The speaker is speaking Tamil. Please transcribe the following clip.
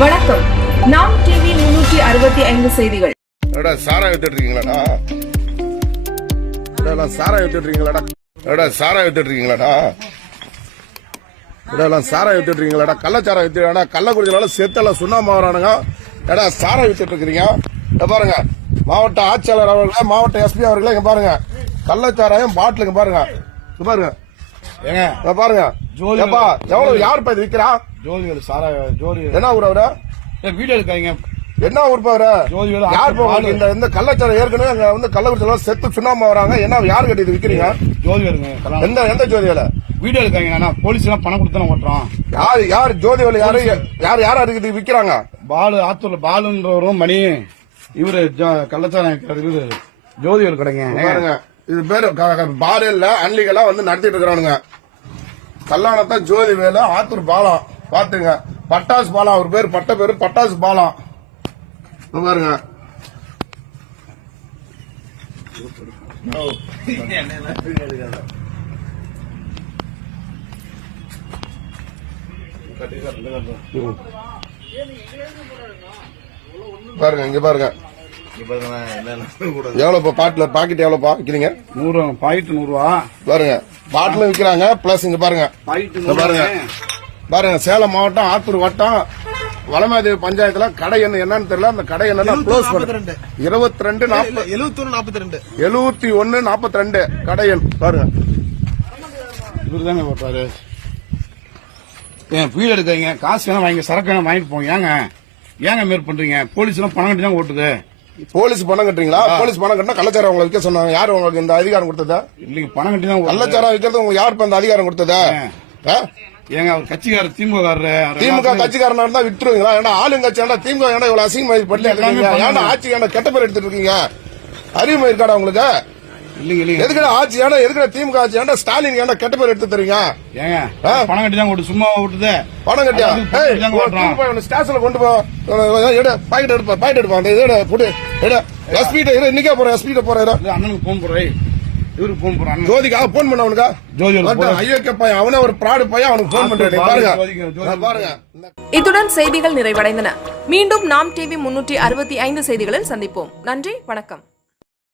வணக்கம். நாம் டிவி 365 செய்திகள். சாரா வித்துட்டு இருக்கீங்களாடா? சாரா வித்துட்டு இருக்கீங்களாடா? சாரா வித்துட்டு இருக்கீங்களாடா? சாரா வித்துட்டு இருக்கீங்களாடா? கள்ளச்சாரா வித்துடா? கள்ளக்குடிச்சனால செத்தெல்லாம் சுண்ணாம வரானுங்க. சாரா வித்துட்டு இருக்கிறீங்க. பாருங்க, மாவட்ட ஆட்சியாளர் அவர்களே, மாவட்ட எஸ்பி அவர்களே, இங்க பாருங்க, கள்ளச்சாராயம் பாட்டிலுங்க பாருங்க, பாருங்க பாருங்க. எவ்வளவு யாருப்பா இது விக்கிறா? ஜோதிகள் சாரா ஜோதி என்ன ஊர் அவரு? வீடியோ எடுக்காங்க. என்ன ஊர் அவரு? யார் போவாங்க? இந்த கள்ளச்சாரம் ஏற்கனவே அங்க வந்து கள்ளக்குடிச்செல்லாம் செத்து சுண்ணாம வராங்க. என்ன யாரு கட்டி இது விக்கிறீங்க? ஜோதிகளுங்க. எந்த ஜோதிவேல? வீடியோ எடுக்காங்க. போலீஸ் எல்லாம் பணம் கொடுத்து ஓட்டுறோம். யாரு ஜோதிவேல? யாரா இருக்குது விக்கிறாங்க? பாலு ஆத்தூர்ல பாலுன்றவரும் மணி இவரு கள்ளச்சாரம் ஜோதிகள் கடைங்க. பாருங்க, இது பேரு பாரு இல்ல, அன்லிகளா வந்து நடத்திட்டு இருக்கிறானுங்க. கல்லாணத்தான் ஜோதிவேல, ஆத்தூர் பாலம் பாத்துங்க. பட்டாசு பாலம் அவர் பேரு, பட்ட பேரு பட்டாசு பாலம். பாருங்க, பாருங்க, இங்க பாருங்க. எவ்வளவு பாட்டில பாக்கெட் எவ்வளவு விக்கிறீங்க? 100 பாக்கெட் 100 ரூபா. பாருங்க, பாட்டிலும் விக்கிறாங்க. பிளஸ் இங்க பாருங்க, பாருங்க பாருங்க, சேலம் மாவட்டம் ஆத்தூர் வட்டம் வளமாதேவி பஞ்சாயத்துல கடை என்னன்னு தெரியல. அந்த கடை என்ன க்ளோஸ் பண்ணு. 7142 கடை எண் பாருங்க. இவரு தாங்க போட்டாரு. வீடு எடுக்காங்க. காசு வேணா வாங்கி, சரக்கு வேணா வாங்கிட்டு போங்க. ஏங்க மேற் பண்றீங்க? போலீஸ் எல்லாம் பணம் கட்டி தான் ஓட்டுது. போலீஸ் பணம் கட்டுறீங்களா? போலீஸ் பணம் கட்டினா கள்ளச்சாரம் உங்களுக்கு விற்க சொன்னாங்க. யாரு உங்களுக்கு இந்த அதிகாரம் கொடுத்ததா? இல்லைங்க, பணம் கட்டி தான் கள்ளச்சாரம் விற்கிறது உங்களுக்கு யாரு இந்த அதிகாரம் கொடுத்ததா? ஏங்க அவர் கட்சிக்காரர், திமுக கட்சிக்காரனா இருந்தா விட்டுருவீங்களா? ஏன்னா ஆளுங்கட்சி திமுக இவ்வளவு அசிங்கமாக பண்ணல. ஆட்சி கெட்ட பேர் எடுத்துட்டு இருக்கீங்க. அறிவுமை இருக்காடா உங்களுக்கு? இல்லைங்க, எதுக்கு ஆட்சி எதுக்கு திமுக ஆட்சி ஸ்டாலின் கெட்ட பேர் எடுத்து தரீங்க? ஏங்க பணம் கட்டி தான் ஓட்டு, சும்மா ஓட்டுது. பணம் கட்டியா? ஸ்டேஷன்ல கொண்டு போ, பாக்கெட் எடுப்பா, பாக்கெட் எடுப்பா. அந்த போட்டு எஸ்பிட்ட இன்னைக்கே போறேன், எஸ்பிட்ட போறேன். அண்ணனுக்கு போன் போறேன், இவருக்கு போன் போறான். ஜோதிக்காக போன் பண்ண அவனுக்கா? ஐயோக்கிய பையன், அவனே ஒரு பிராடு பையன், அவனுக்கு போன் பண்றேன். பாருங்க. இத்துடன் செய்திகள் நிறைவடைந்தன. மீண்டும் நாம் டிவி 365 செய்திகளில் சந்திப்போம். நன்றி, வணக்கம்.